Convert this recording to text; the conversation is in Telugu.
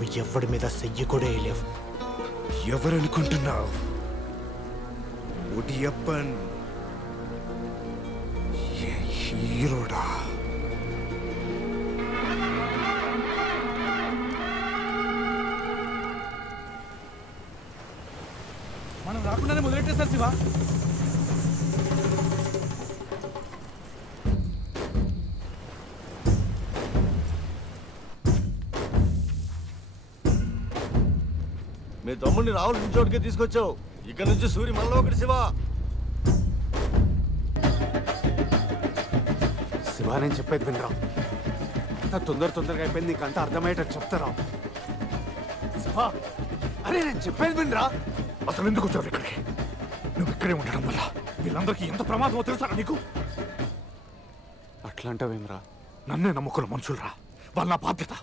ఎవడి మీద చెయ్యి కూడా వేయలేవు. ఎవరనుకుంటున్నావు? ఒడియప్పన్ హీరోడా. మనం రాకుండానే మొదలెట్టేశారు శివ. మీ తమ్ముడిని రావాల్సిన చోటుకే తీసుకొచ్చావు. ఇక్కడ నుంచి సూర్య మనలో ఒకటి శివ. శివ, నేను చెప్పేది వినరా. అంత తొందరగా అయిపోయింది. నీకు అంత అర్థమయ్యేటట్టు చెప్తారా? శివ, అరే నేను చెప్పేది వినరా. అసలు ఎందుకు వచ్చావు ఇక్కడికి? నువ్వు ఇక్కడే ఉండడం వల్ల వీళ్ళందరికీ ఎంత ప్రమాదమో తెలుసా నీకు? అట్లా అంటావేమరా? నన్నే నమ్ముకున్న మనుషులరా, వాళ్ళ నా బాధ్యత.